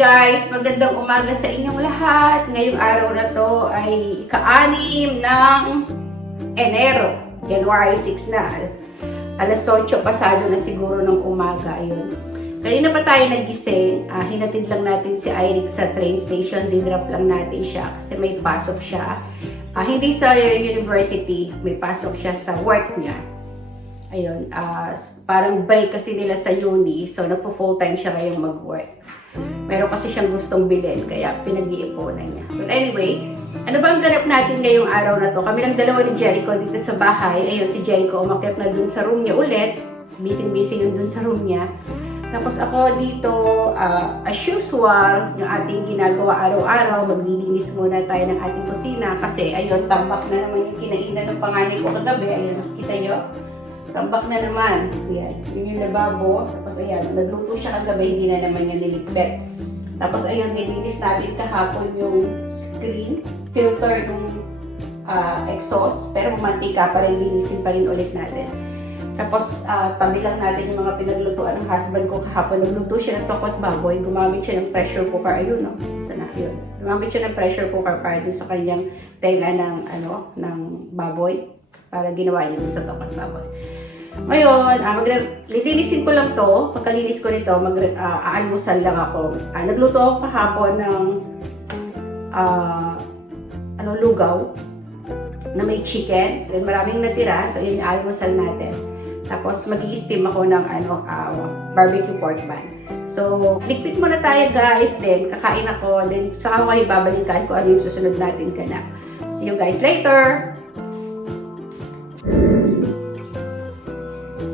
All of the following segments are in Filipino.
guys! Magandang umaga sa inyong lahat. Ngayong araw na to ay ika-6 ng Enero. January 6 na. Alas 8 pasado na siguro ng umaga. Ayun. Kanina pa tayo nagising. Hinatid lang natin si Eric sa train station. Dinrap lang natin siya kasi may pasok siya. Hindi sa university. May pasok siya sa work niya. Ayun. Parang break kasi nila sa uni. So, nagpo-full time siya ngayong mag-work. Meron kasi siyang gustong bilhin, kaya pinag-iipunan niya. But anyway, ano ba ang ganap natin ngayong araw na to? Kami lang dalawa ni Jericho dito sa bahay. Ayun, si Jericho umakyat na dun sa room niya ulit. Busy-busy yun dun sa room niya. Tapos ako dito, as usual, yung ating ginagawa araw-araw, maglilinis muna tayo ng ating kusina. Kasi ayun, tambak na naman yung kinainan ng panganay ko kagabi. Ayun, nakikita nyo? Tambak na naman. Ayan. Yun yung lababo. Tapos ayan, nagluto siya kagabi, hindi na naman niya niligpet. Tapos ayan, nilinis natin kahapon yung screen, filter ng exhaust. Pero mantika pa rin, linisin pa rin ulit natin. Tapos pabilang natin yung mga pinaglutuan ng husband ko kahapon. Nagluto siya ng tokot baboy. Gumamit siya ng pressure cooker. Ayun, no? Sana yun. Gumamit siya ng pressure cooker para dun sa kanyang tenga ng baboy. Para ginawa niya dun sa tokot baboy. Ngayon, lilinisin ko lang to. Pagkalinis ko nito, aalmusal lang ako. Nagluto ako kahapon ng lugaw na may chicken. So, maraming natira. So, yun yung almusal natin. Tapos, mag-i-steam ako ng barbecue pork bun. So, likpit muna tayo guys. Then, kakain ako. Then, saka ko kayo babalikan kung ano yung susunod natin ganap. See you guys later!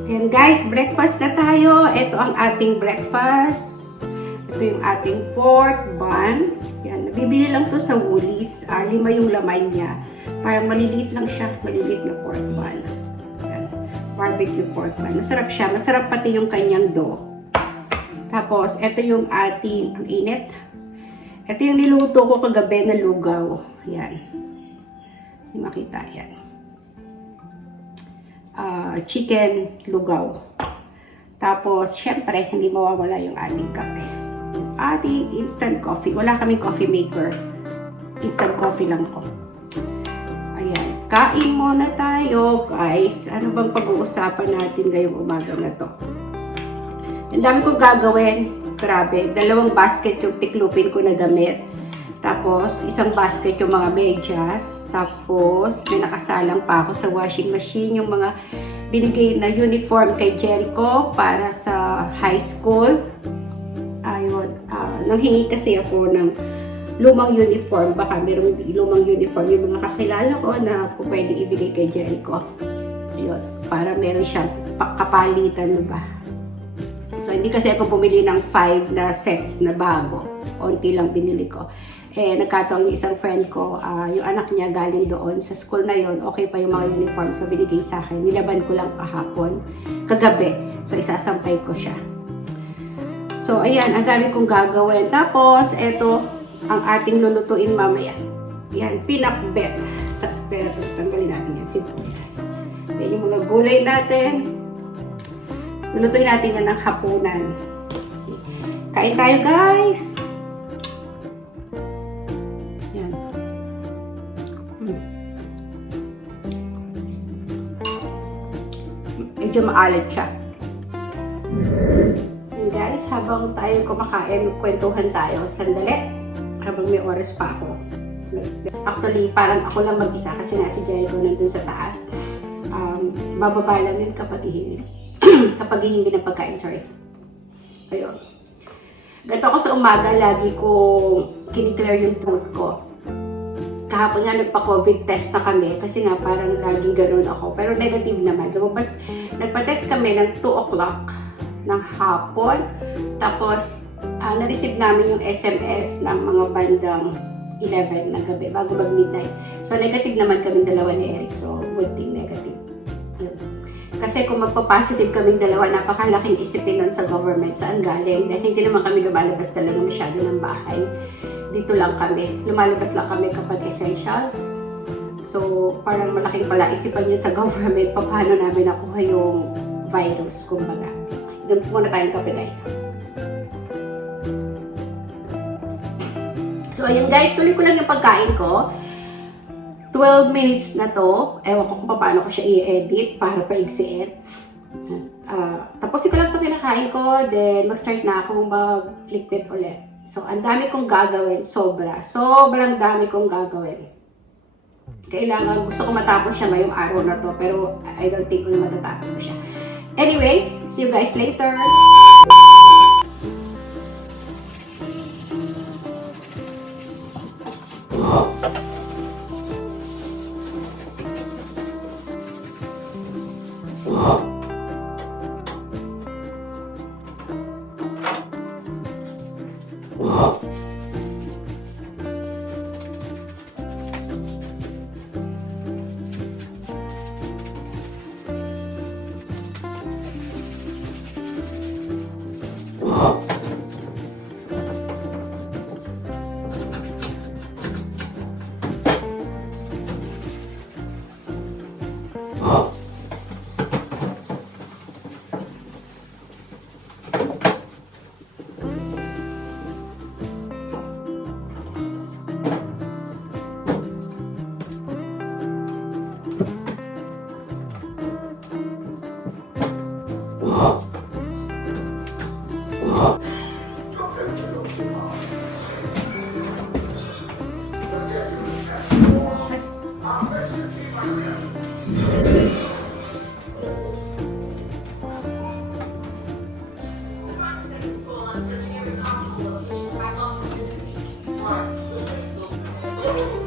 And guys, breakfast na tayo. Ito ang ating breakfast. Ito yung ating pork bun. Yan, nabibili lang to sa Woolies. 5 yung laman niya. Parang maliliit lang siya. Maliliit na pork bun. Yan, barbecue pork bun. Masarap siya. Masarap pati yung kanyang dough. Tapos, ito yung ating, ang init. Ito yung niluto ko kagabi na lugaw. Yan. Hindi makita yan. Chicken lugaw. Tapos, syempre, hindi mawawala yung ating kape. Yung ating instant coffee. Wala kaming coffee maker. Instant coffee lang ko. Ayan. Kain muna tayo, guys. Ano bang pag-uusapan natin ngayong umaga na to? Ang dami kong gagawin. Grabe. 2 basket yung tiklupin ko na damit. Tapos, 1 basket yung mga medyas. Tapos, may nakasalang pa ako sa washing machine. Yung mga binigay na uniform kay Jericho para sa high school. Ayun. Nanghingi kasi ako ng lumang uniform. Baka mayroong lumang uniform yung mga kakilala ko na pwede ibigay kay Jericho. Ayun. Para meron siyang kapalitan, ba? So, hindi kasi ako bumili ng 5 na sets na bago. Unti lang binili ko. Nagkataon yung isang friend ko, yung anak niya galing doon sa school na yon, okay pa yung mga uniform, so binigay sa akin. Nilaban ko lang kahapon, kagabi. So, isasampay ko siya. So, ayan, ang dami kong gagawin. Tapos, eto, ang ating lulutuin mamaya. Yan, pinakbet. Pero, tanggalin natin yan, sibuyas. Yan yung mga gulay natin. Lulutuin natin yan ng hapunan. Kain tayo, guys! Medyo maalat siya. And guys, habang tayo kumakain, kwentuhan tayo. Sandali, habang may oras pa ako. Actually, parang ako lang mag-isa kasi nga si Jericho nandun sa taas. Bababa lang yun kapag hihingi. Kapag hihingi ng pagkain, sorry. Ayun. Ganito ako sa umaga, lagi ko kiniklear yung throat ko. Kahapon nga nagpa-COVID test na kami kasi nga parang lagi ganoon ako. Pero negative naman. Lumabas, nagpa-test kami ng 2 o'clock ng hapon. Tapos, na-receive namin yung SMS ng mga bandang 11 ng gabi bago mag-midnight. So, negative naman kaming dalawa ni Eric. So, good thing negative. Yun. Kasi kung magpa-positive kaming dalawa, napakalaking isipin nun sa government. Saan galing? Dahil hindi naman kami lumalabas talaga masyado ng bahay. Dito lang kami. Lumalabas lang kami kapag essentials. So, parang malaking pala isipan nyo sa government paano namin nakuha yung virus, kumbaga. Doon muna tayong kape, guys. So, ayun guys, tuloy ko lang yung pagkain ko. 12 minutes na to. Ewan ko kung paano ko siya i-edit para paigsiin. Tapusin ko lang itong kinakain ko, then mag-start na akong mag-liquid ulit. So, ang dami kong gagawin, sobra. Sobrang dami kong gagawin. Kailangan, gusto ko matapos siya ngayong araw na to, pero I don't think na matatapos ko siya. Anyway, see you guys later!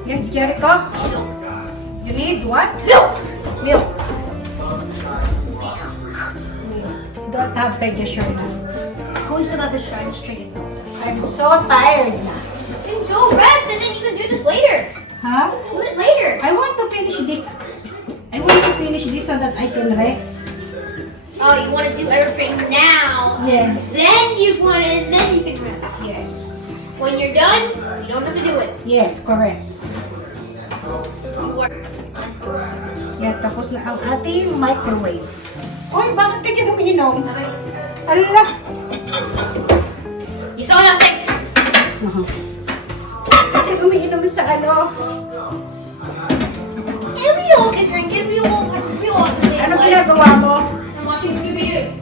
Yes, Jericho? You need what? Milk! Milk. You don't have digestion. I always still got the shine straight. I'm so tired na. You can go rest and then you can do this later. Huh? Do it later. I want to finish this. I want to finish this so that I can rest. Oh, you want to do everything now. Yeah. Then you want it and then you can rest. Yes. When you're done, you don't have to do it. Yes, correct. You work. Yan, tapos na ang ating microwave. Uy, bakit ka dyan umiinom? Ala! You saw nothing. Bakit umiinom sa ano? And we all can drink it. We all have the same Ano life. ginagawa mo? Watching Scooby-Doo.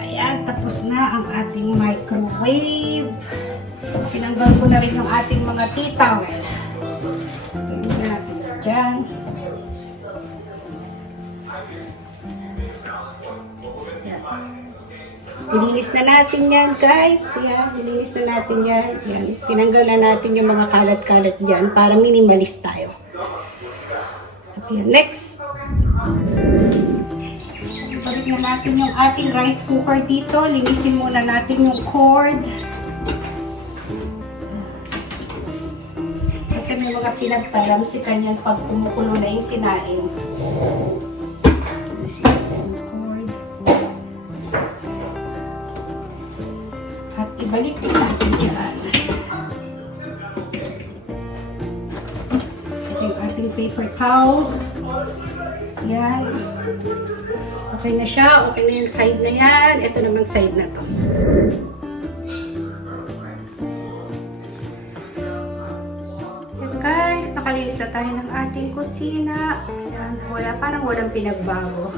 Ayan, tapos na ang ating microwave. Tinanggal ko na rin yung ating mga titaw. Pwede natin dyan. Nilinis na natin yan, guys. Yan, nilinis na natin yan. Yan, tinanggal na natin yung mga kalat-kalat dyan para minimalist tayo. So, yan, next. Balik na natin yung ating rice cooker dito. Linisin muna natin yung cord. Kasi may mga pinagtalam si kanyan pag kumukulo na yung sinaing. Linisin natin yung cord. At ibalik din natin dyan. Yung ating paper towel. Yan. Okay na siya. Okay na yung side na yan. Ito namang side na to. Yan guys, nakalinis na tayo ng ating kusina. Yan. Parang walang pinagbago.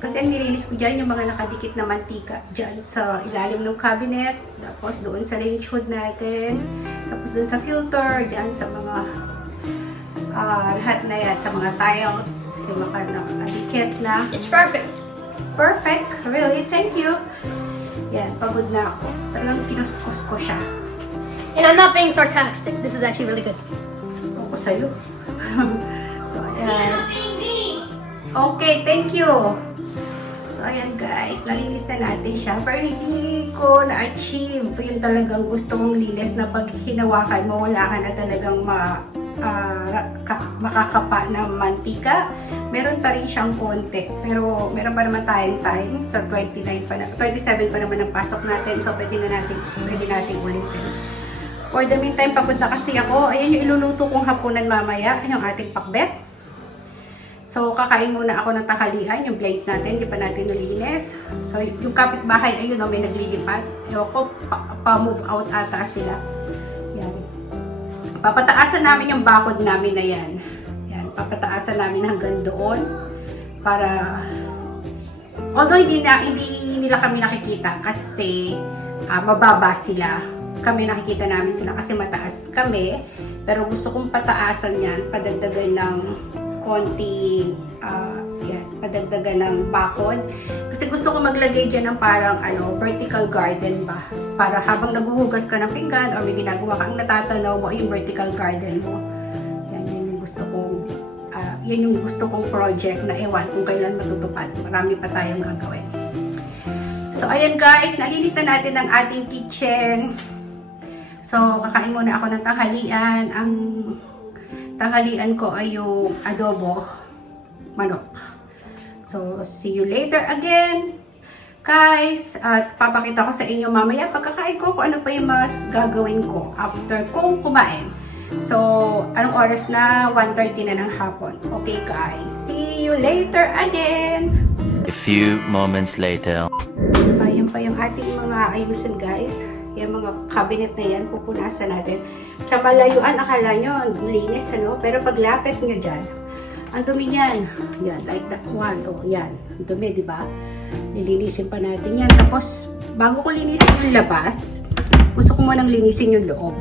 Kasi ang nilinis ko dyan yung mga nakadikit na mantika dyan sa ilalim ng cabinet. Tapos doon sa range hood natin. Tapos doon sa filter. Dyan sa mga lahat na yan. Sa mga tiles. Yung mga nakadikit na. It's perfect. Perfect. Really. Thank you. Yan. Pagod na ako. Talagang kinuskus ko siya. And I'm not being sarcastic. This is actually really good. Ako sa'yo. So, ayan. Not being mean. Okay. Thank you. So, ayan guys. Nalinis na natin siya. Pero hindi ko na-achieve yung talagang gusto kong linis na pag hinawakan mo, wala ka na talagang makakapa ng mantika. Meron pa rin siyang konti. Pero meron pa naman tayong time sa 27 pa naman ang pasok natin. So pwede natin ulitin. For the meantime, pagod na kasi ako. Ayan yung iluluto kong hapunan mamaya. Yung ating pakbet. So, kakain muna ako ng tanghalian, yung plates natin, hindi pa natin nalinis. So, yung kapitbahay, ayun o, may naglilipat. Ewan ko, pa-move out ata sila. Yan. Papataasan namin yung bakod namin na yan. Yan, papataasan namin hanggang doon. Para, although hindi nila kami nakikita kasi mababa sila. Kami nakikita namin sila kasi mataas kami. Pero gusto kong pataasan yan, padagdagan ng konting padagdagan ng bakod kasi gusto ko maglagay dyan ng parang vertical garden ba, para habang naguhugas ka ng pinggan or may ginagawa ka, ang natatanaw mo yung vertical garden mo. Yan yung gusto kong project na ewan kung kailan matutupad. Marami pa tayong gagawin. So ayan guys, nalinis na natin ang ating kitchen. So kakain muna ako ng tanghalian. Ang tanghalian ko ay yung adobo manok. So, see you later again, guys. At papakita ko sa inyo mamaya pagkakain ko kung ano pa yung mas gagawin ko after kong kumain. So, anong oras na? 1:30 na ng hapon. Okay, guys. See you later again. A few moments later. Ayan pa yung ating mga ayusin, guys. Yung mga cabinet na yan, pupunasan natin. Sa malayuan, akala nyo, linis, Pero paglapit nyo dyan, ang dumi niyan. Yan, like that one. O, yan. Ang dumi, di ba? Nilinisin pa natin yan. Tapos, bago ko linisin yung labas, gusto ko munang linisin yung loob.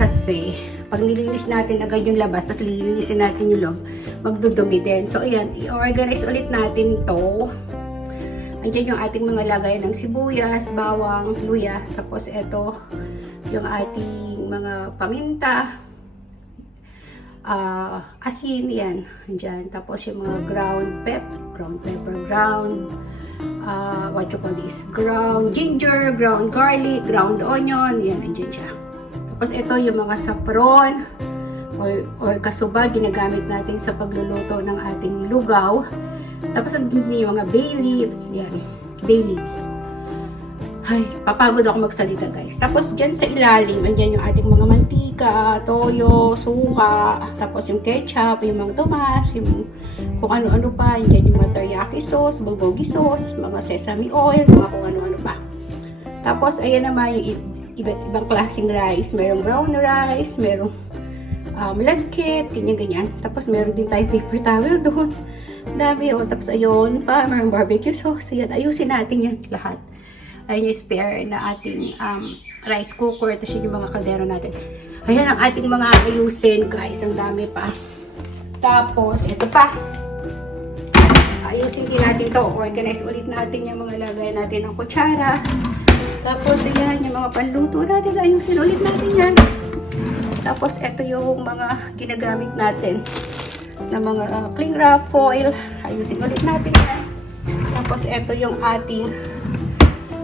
Kasi, pag nilinis natin agad yung labas, tapos lilinisin natin yung loob, magdudumi din. So, ayan, i-organize ulit natin to. Andiyan yung ating mga lagay ng sibuyas, bawang, luya. Tapos ito, yung ating mga paminta, asin, yan. Andiyan. Tapos yung mga ground pepper, what you call this, ground ginger, ground garlic, ground onion, yan, andiyan siya. Tapos ito yung mga saffron, or kasuba, ginagamit natin sa pagluluto ng ating lugaw. Tapos andun yung mga bay leaves. Yan. Bay leaves. Ay, papagod ako magsalita, guys. Tapos dyan sa ilalim, andyan yung ating mga mantika, toyo, suka, tapos yung ketchup, yung mga tomas, yung kung ano-ano pa. Andyan yung mga teriyaki sauce, bulgogi sauce, mga sesame oil, mga kung ano-ano pa. Tapos ayan naman yung iba't ibang klaseng rice. Merong brown rice, merong malagkit, ganyan-ganyan. Tapos meron din tayong paper towel doon. Dami yun. Tapos ayun pa, mayroong barbecue sauce. Yan, ayusin natin yan lahat. Ayun yung spare na ating rice cooker. Tapos yun yung mga kaldero natin. Ayan ang ating mga ayusin, guys. Ang dami pa. Tapos, ito pa. Ayusin din natin to. Organize ulit natin yung mga lagay natin ng kutsara. Tapos, ayan, yung mga panluto natin. Ayusin ulit natin yan. Tapos, ito yung mga ginagamit natin na mga cling wrap foil. Ayusin ulit natin yan. Tapos, ito yung ating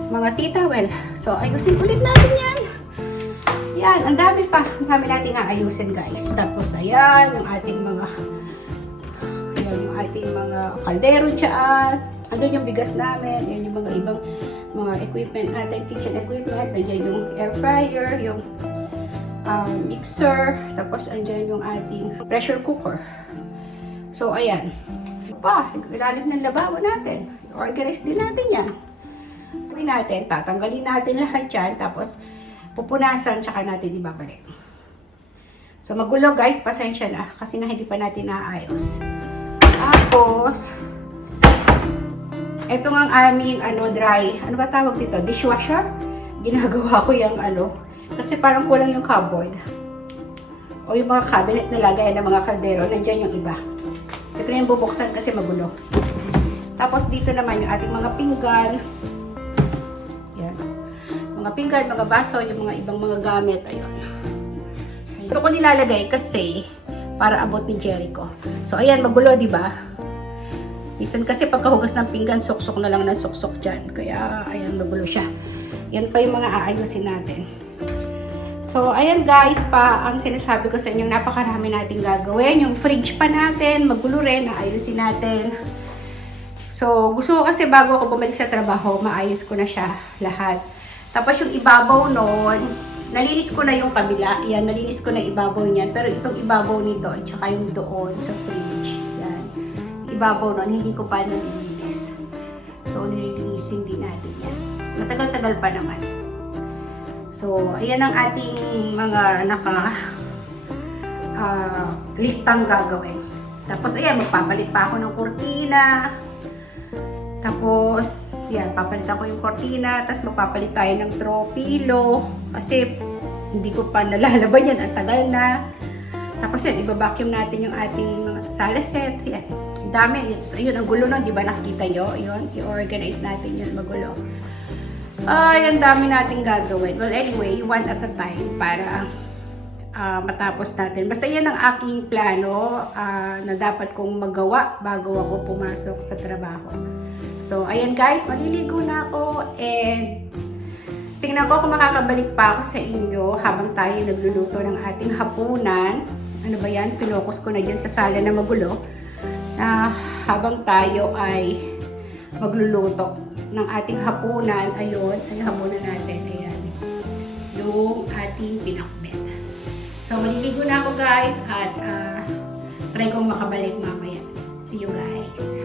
mga tea towel. So, ayusin ulit natin yan. Yan, ang dami pa. Ang dami natin aayusin, guys. Tapos, ayan, yung ating mga kaldero dyan. Andun yung bigas namin. Yan yung mga ibang mga equipment natin, kitchen equipment. Andyan yung air fryer, yung mixer. Tapos, andyan yung ating pressure cooker. So, ayan. Ilalim ng lababo natin. Organize din natin yan. Gawin natin, tatanggalin natin lahat yan. Tapos, pupunasan, tsaka natin ibabalik. So, magulo, guys. Pasensya na. Kasi nga hindi pa natin naayos. Tapos, ito nga ang aming dry. Ano ba tawag dito? Dishwasher? Ginagawa ko yung kasi parang kulang yung cupboard. O yung mga cabinet na lagay ng mga kaldero. Nandyan yung iba. Ito na yung bubuksan kasi magulo. Tapos dito naman yung ating mga pinggan. Yan. Mga pinggan, mga baso, yung mga ibang mga gamit. Ayun. Ito ko nilalagay kasi para abot ni Jericho. So ayan, magulo, di ba? Minsan kasi pagkahugas ng pinggan, suksok na lang ng suksok dyan. Kaya ayan, magulo siya. Yan pa yung mga aayusin natin. So, ayan guys, ang sinasabi ko sa inyo, napakarami nating gagawin. Yung fridge pa natin, magulo rin, naayusin natin. So, gusto ko kasi bago ako bumalik sa trabaho, maayos ko na siya lahat. Tapos yung ibabaw nun, Nalinis ko na yung kabila. Yan, nalinis ko na ibabaw niyan. Pero itong ibabaw nito, at saka yung doon sa fridge. Yan. Ibabaw nun, hindi ko pa nalilinis. So, nililinisin din natin yan. Matagal-tagal pa naman. So, ayan ang ating mga listang gagawin. Tapos, ayan, magpapalit pa ako ng kurtina. Tapos, yan, papalitan ko yung kortina, tapos magpapalit tayo ng throw pillow, kasi hindi ko pa nalalaban yan, ang tagal na. Tapos yan, iba-vacuum natin yung ating mga sala set, yan, ang dami, yun. Tapos ayun, ang gulo nun, di ba nakikita nyo? Yun, i-organize natin yun, magulo. Ay, ang dami nating gagawin. Well, anyway, one at a time, para matapos natin. Basta yan ang aking plano na dapat kong magawa bago ako pumasok sa trabaho. So, ayan guys, maliligo na ako and tingnan ko kung makakabalik pa ako sa inyo habang tayo nagluluto ng ating hapunan. Ano ba yan? Pinokus ko na dyan sa sala na magulo na habang tayo ay magluluto ng ating hapunan. Ayun, ang hapunan natin. Ayan. Yung ating pinakbet. So, maliligo na ako guys at try kong makabalik mamaya. See you guys.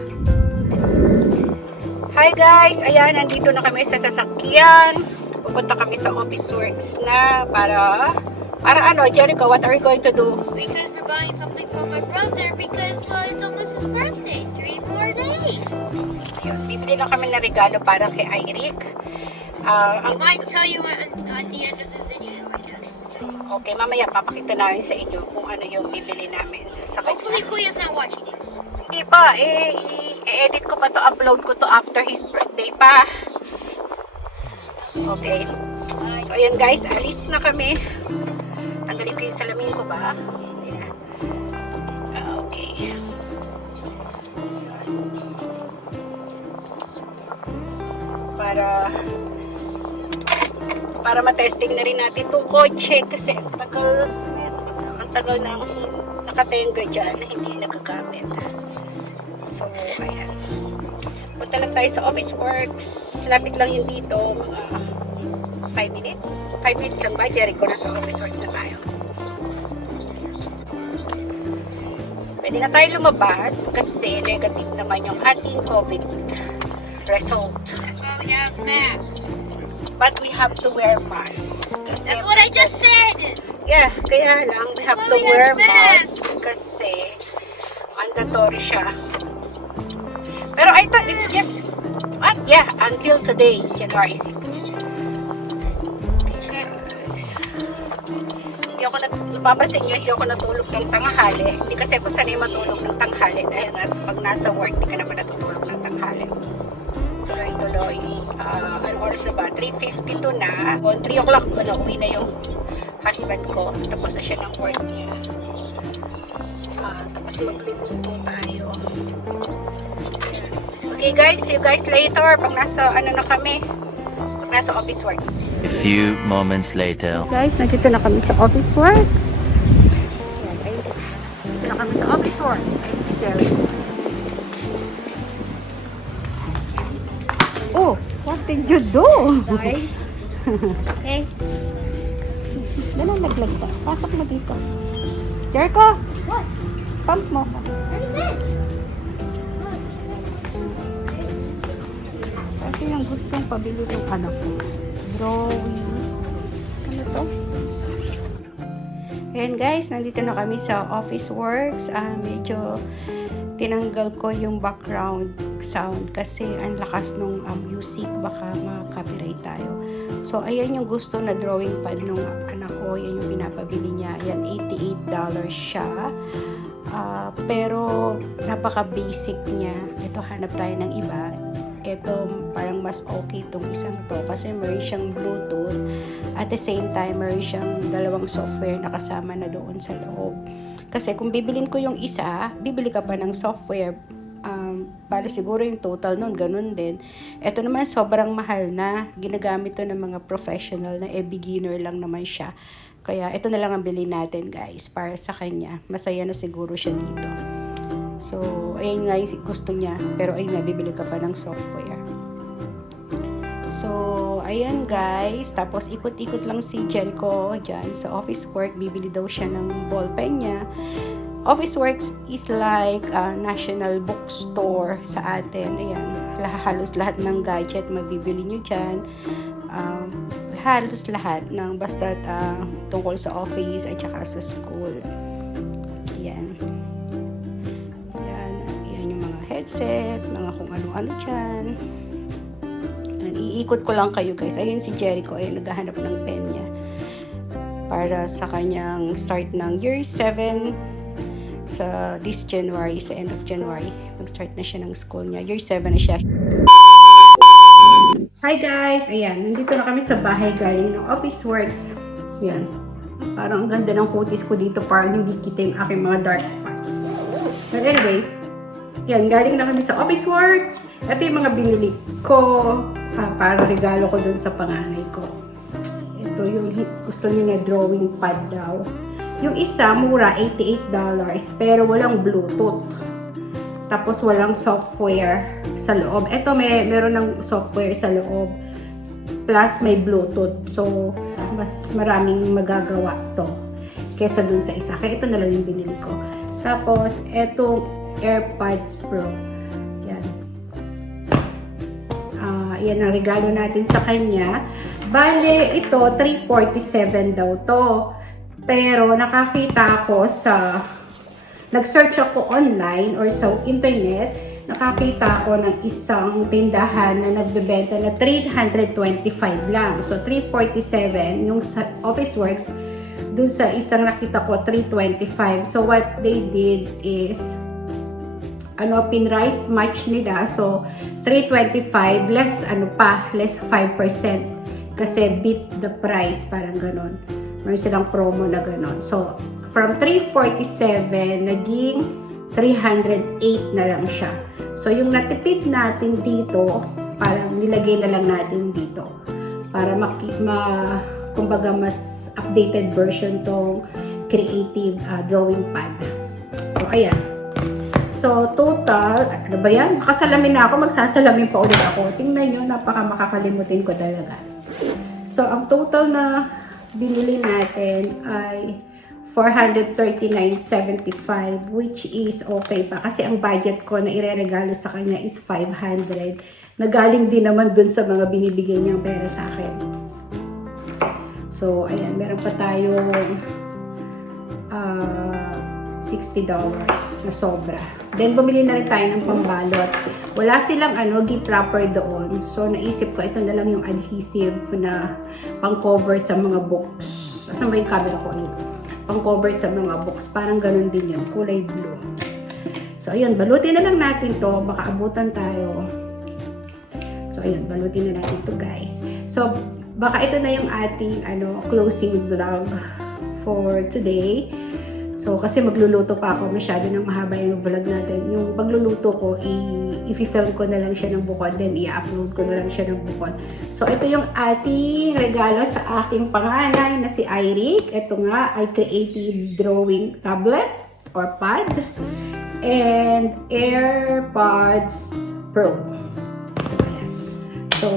Hi guys! Ayan, nandito na kami sa sasakyan. Pupunta kami sa office works na para ano, Jericho, what are we going to do? Because we're buying something for my brother because, well, it's almost his birthday. 3 more days. Ayun, bibili lang kami na regalo para kay Iric. I might tell you at the end of the video, I guess. Okay, mamaya papakita namin sa inyo kung ano yung bibili namin sa Hopefully, kanya. Kuya's not watching this. Hindi pa, i-edit ko pa to, upload ko to after his birthday pa. Okay. So, ayan guys, alis na kami. Tanggalin ko yung salamin ko ba? Ayan. Okay. Para matesting na rin natin itong kotse kasi ang tagal na nakatenga dyan na hindi nagagamit. So, ayan. Punta lang tayo sa office works. Lapit lang yun dito. Mga 5 minutes. 5 minutes lang ba? Jericho, nasa office works na tayo. Pwede na tayo lumabas kasi negative naman yung ating COVID result. That's why we have masks. But we have to wear masks. Kasi, That's what I just said. yeah, kaya lang we have to wear masks kasi mandatory siya. Pero I thought it's just, what? Yeah, until today, January 6. Hindi ako napapansin nyo, hindi ako natulog ng tanghali. Hindi kasi ako sanay matulog ng tanghali dahil pag nasa work, hindi ka naman natutulog ng tanghali. Tuloy-tuloy. Ano oras na ba? 3:52 na. On 3 o'clock, uwi na yung husband ko. Tapos na siya ng work niya. Tapos magluluto tayo. Okay guys, see you guys later. Pag nasa, na kami. Pag nasa office works. A few moments later. Guys, nandito na kami sa office works. Nandito na kami sa office works. Ayun si Jerry. Oh, what did you do? Sorry. Okay. Ganun naglag pa. Pasok mo dito. Jericho, What? pump mo. What is it? Kasi yung gustong pabili ng anak ko. Drawing. Ano to? Ayan guys, nandito na kami sa office works. Medyo tinanggal ko yung background sound kasi ang lakas nung music, baka ma-copyright tayo. So, ayan yung gusto na drawing pad nung anak ko. Yan yung pinapabili niya. Ayan, $88 siya. Pero, napaka-basic niya. Ito, hanap tayo ng iba. Ito, parang mas okay itong isang to kasi meron siyang Bluetooth. At the same time, meron siyang dalawang software na kasama na doon sa loob. Kasi kung bibilin ko yung isa, bibili ka pa ng software. Bali siguro yung total nun, ganun din. Ito naman, sobrang mahal na. Ginagamit to ng mga professional na beginner lang naman siya. Kaya ito na lang ang bilhin natin guys, para sa kanya. Masaya na siguro siya dito. So, ayun nga yung gusto niya. Pero ayun nga, bibili ka pa ng software. So, ayan guys. Tapos, ikot-ikot lang si Jericho dyan sa office work. Bibili daw siya ng ballpen niya. Office Works is like a national bookstore sa atin. Ayan, halos lahat ng gadget mabibili nyo dyan. Halos lahat ng basta tungkol sa office at saka sa school. Ayan. Ayan yung mga headset, mga kung ano-ano dyan. Ayan, iikot ko lang kayo guys. Ayun si Jericho, ayun, naghahanap ng pen niya para sa kanyang start ng year 7 sa this January, sa end of January. Mag-start na siya ng school niya. Year 7 na siya. Hi guys! Ayan, nandito na kami sa bahay galing ng Office Works. Ayan. Parang ang ganda ng kutis ko dito, parang hindi kita yung aking mga dark spots. But anyway, ayan, galing na kami sa Office Works. Ito yung mga binili ko para regalo ko dun sa panganay ko. Ito yung gusto niya na drawing pad daw. Yung isa, mura, $88, pero walang Bluetooth. Tapos walang software sa loob. Ito, meron ng software sa loob. Plus, may Bluetooth. So, mas maraming magagawa to kesa dun sa isa. Kaya ito na lang yung binili ko. Tapos, etong AirPods Pro. Yan. Yan ang regalo natin sa kanya. Bale, ito, $347 daw to. Pero nakakita ako nag-search ako online or sa internet, nakakita ako ng isang tindahan na nagbebenta na $325 lang. So, $347 yung sa Office Works, dun sa isang nakita ko, $325. So, what they did is, pinrice match nila. So, $325 less 5%. Kasi beat the price, parang ganon. Meron silang promo na gano'n. So, from $347, naging $308 na lang siya. So, yung natipid natin dito, parang nilagay na lang natin dito. Para kumbaga mas updated version tong creative drawing pad. So, ayan. So, total, ano ba yan? Makasalamin na ako, magsasalamin pa ulit ako. Tingnan nyo, makakalimutin ko talaga. So, ang total na binili natin ay $439.75, which is okay pa. Kasi ang budget ko na ireregalo sa kanya is $500. Nagaling din naman dun sa mga binibigay niyang pera sa akin. So, ayan, meron pa tayong $60 na sobra. Then, bumili na rin tayo ng pambalot. Wala silang gift wrapper doon. So, naisip ko, ito na lang yung adhesive na pang-cover sa mga books. Asan ba yung camera ko? Pang-cover sa mga books. Parang ganun din yun. Kulay blue. So, ayun. Balutin na lang natin to. Baka abutan tayo. So, ayun. Balutin na natin to, guys. So, baka ito na yung ating closing vlog for today. So, kasi magluluto pa ako, masyado nang mahaba yung vlog natin. Yung pagluluto ko, i-film ko na lang siya ng bukod, then i-upload ko na lang siya ng bukod. So, ito yung ating regalo sa aking panganay na si Iric. Ito nga ay creative drawing tablet or pad. And AirPods Pro. So, ayan. So,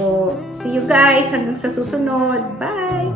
see you guys hanggang sa susunod. Bye!